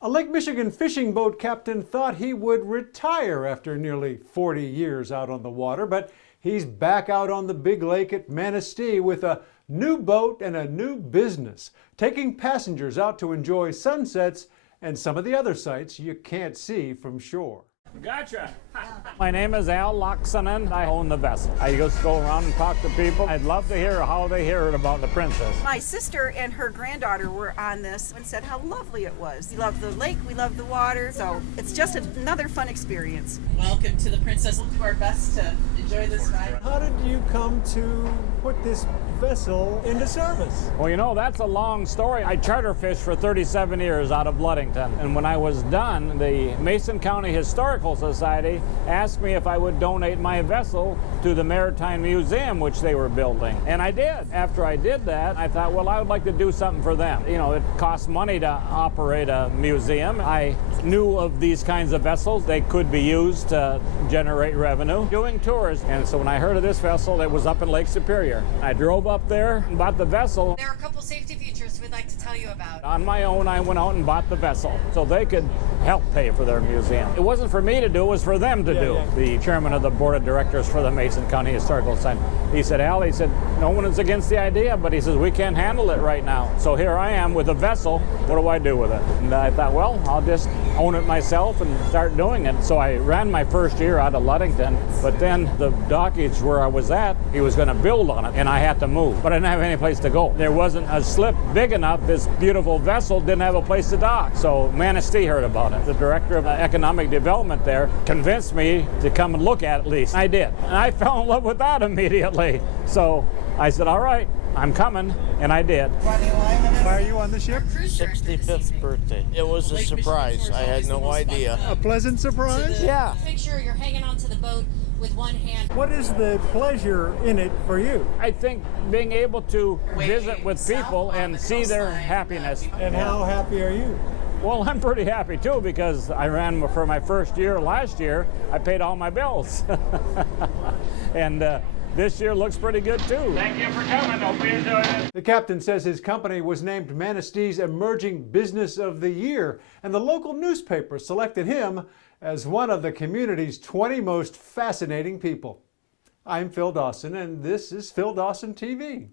A Lake Michigan fishing boat captain thought he would retire after nearly 40 years out on the water, but he's back out on the big lake at Manistee with a new boat and a new business, taking passengers out to enjoy sunsets and some of the other sights you can't see from shore. Gotcha. My name is Laaksonen. I own the vessel. I just go around and talk to people. I'd love to hear how they heard about the Princess. My sister and her granddaughter were on this and said how lovely it was. We love the lake, we love the water, so it's just another fun experience. Welcome to the Princess. We'll do our best to enjoy this ride. How did you come to put this vessel into service? Well, you know, that's a long story. I charter fished for 37 years out of Ludington, and when I was done, the Mason County Historical Society asked me if I would donate my vessel to the Maritime Museum, which they were building, and I did. After I did that, I thought, well, I would like to do something for them. You know, it costs money to operate a museum. I knew of these kinds of vessels. They could be used to generate revenue, doing tours. And so when I heard of this vessel that was up in Lake Superior, I drove up there and bought the vessel. There are a couple safety features we'd like to tell you about. On my own, I went out and bought the vessel so they could help pay for their museum. It wasn't for me to do, it was for them to do. Yeah. The chairman of the board of directors for the Mason County Historical Society, he said, Al, he said, no one is against the idea, but he says, we can't handle it right now. So here I am with a vessel. What do I do with it? And I thought, well, I'll just own it myself and start doing it. So I ran my first year out of Ludington, but then the dockage where I was at, he was going to build on it, and I had to move. But I didn't have any place to go. There wasn't a slip big enough. This beautiful vessel didn't have a place to dock. So Manistee heard about it. The director of economic development there convinced me to come and look at least. I did. And I fell in love with that immediately. So I said, all right, I'm coming, and I did. Why are you on the ship? 65th birthday. It was a surprise. I had no idea. A pleasant surprise? Yeah. Make sure you're hanging onto the boat with one hand. What is the pleasure in it for you? I think being able to visit with people and see their happiness. And how happy are you? Well, I'm pretty happy too, because I ran for my first year last year. I paid all my bills. And this year looks pretty good too. Thank you for coming. Hope you enjoyed it. The captain says his company was named Manistee's Emerging Business of the Year, and the local newspaper selected him as one of the community's 20 most fascinating people. I'm Phil Dawson, and this is Phil Dawson TV.